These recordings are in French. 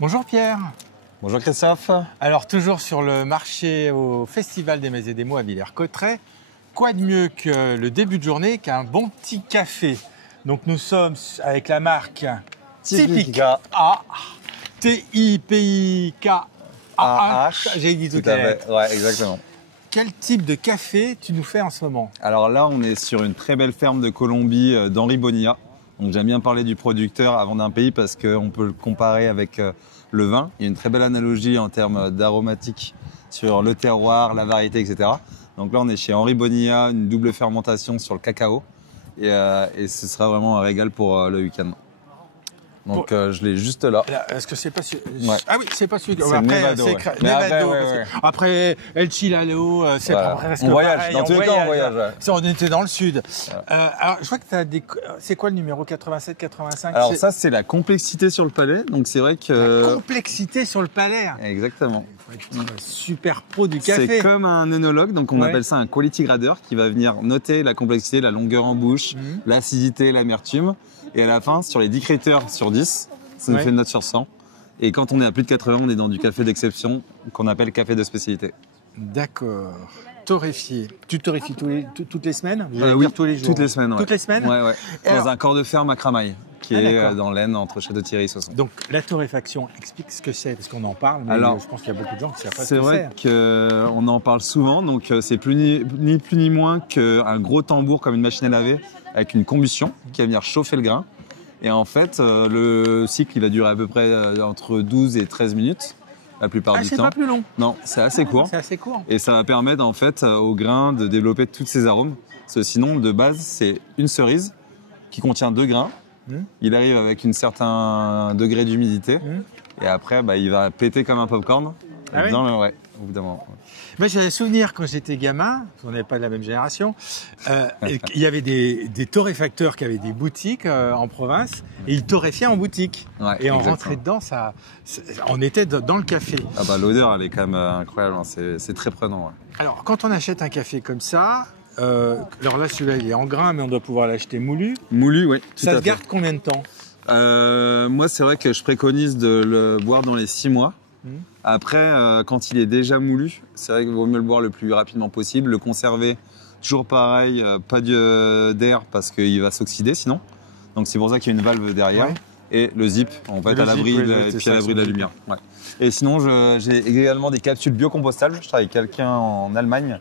Bonjour Pierre. Bonjour Christophe. Alors toujours sur le marché au Festival des Mets et des Mots à Villers-Cotterêts, quoi de mieux que le début de journée qu'un bon petit café. Donc nous sommes avec la marque Typica. T-I-P-I-K-A-H. J'ai dit tout à l'heure. Ouais, exactement. Quel type de café tu nous fais en ce moment? Alors là, on est sur une très belle ferme de Colombie d'Henri Bonilla. Donc j'aime bien parler du producteur avant d'un pays parce qu'on peut le comparer avec le vin. Il y a une très belle analogie en termes d'aromatique sur le terroir, la variété, etc. Donc là, on est chez Henri Bonilla, une double fermentation sur le cacao. Et ce sera vraiment un régal pour le week-end. Donc je l'ai juste là. Est-ce que c'est pas celui... Ouais. Ah oui, c'est pas celui-là. C'est Après, Nevado, c'est ouais. Nevado, Ouais. Après El Chilalo, c'est presque on voyage. pareil. Dans tous les cas, on voyage. Ouais. Ça, on était dans le sud. Ouais. Alors, je vois que tu as des... C'est quoi le numéro 87, 85? Alors ça, c'est la complexité sur le palais. Donc c'est vrai que... La complexité sur le palais. Exactement. Il faut être super pro du café. C'est comme un œnologue, donc on appelle ça un quality grader qui va venir noter la complexité, la longueur en bouche, l'acidité, l'amertume. Et à la fin, sur les 10 critères sur 10, ça nous fait une note sur 100. Et quand on est à plus de 80, on est dans du café d'exception qu'on appelle café de spécialité. D'accord. Torréfié. Tu torréfies toutes les semaines? Oui, tous les jours. Toutes les semaines. Ouais. Toutes les semaines? Ouais. Dans alors... un corps de ferme à Cramail, qui est dans l'Aisne, entre Château-Thierry et Soissons. Donc la torréfaction, explique ce que c'est, parce qu'on en parle, mais alors, je pense qu'il y a beaucoup de gens qui savent pas ce que c'est. C'est vrai qu'on en parle souvent, donc c'est ni plus ni moins qu'un gros tambour comme une machine à laver avec une combustion qui va venir chauffer le grain. Et en fait, le cycle, il va durer à peu près entre 12 et 13 minutes, la plupart du temps. C'est pas plus long. Non, c'est assez court. C'est assez court. Et ça va permettre, en fait, au grain de développer tous ses arômes. Parce que sinon, de base, c'est une cerise qui contient 2 grains. Il arrive avec un certain degré d'humidité. Et après, il va péter comme un popcorn. Ah oui au bout d'un moment. Moi, j'ai des souvenirs quand j'étais gamin, on n'avait pas de la même génération, il y avait des torréfacteurs qui avaient des boutiques en province et ils torréfiaient en boutique. Ouais, et on exactement. rentrait dedans, on était dans le café. L'odeur, elle est quand même incroyable, c'est très prenant. Ouais. Alors, quand on achète un café comme ça, alors là, celui-là, il est en grain, mais on doit pouvoir l'acheter moulu. Moulu, oui. Ça se garde combien de temps? Moi, c'est vrai que je préconise de le boire dans les 6 mois. Après, quand il est déjà moulu, c'est vrai qu'il vaut mieux le boire le plus rapidement possible, le conserver toujours pareil, pas d'air parce qu'il va s'oxyder sinon. Donc c'est pour ça qu'il y a une valve derrière. Et le zip, on va être à l'abri de la lumière. Ouais. Et sinon, j'ai également des capsules biocompostables. Je travaille avec quelqu'un en Allemagne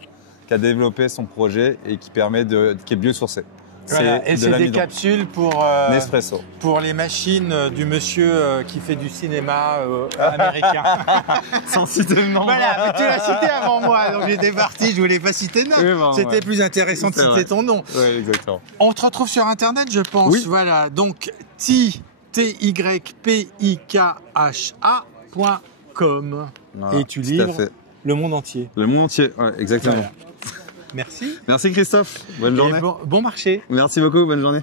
qui a développé son projet et qui est biosourcé. Voilà. Et c'est des capsules pour Nespresso. Pour les machines du monsieur qui fait du cinéma américain. Sans citer le nom. Voilà, mais tu l'as cité avant moi, donc j'étais parti, je voulais pas citer le nom. C'était plus intéressant de citer ton nom. Oui, exactement. On te retrouve sur Internet, je pense. Oui. Voilà, donc typikha.com et tu livres le monde entier. Le monde entier, ouais, exactement. Voilà. Merci. Merci Christophe. Bonne journée. Bon marché. Merci beaucoup, bonne journée.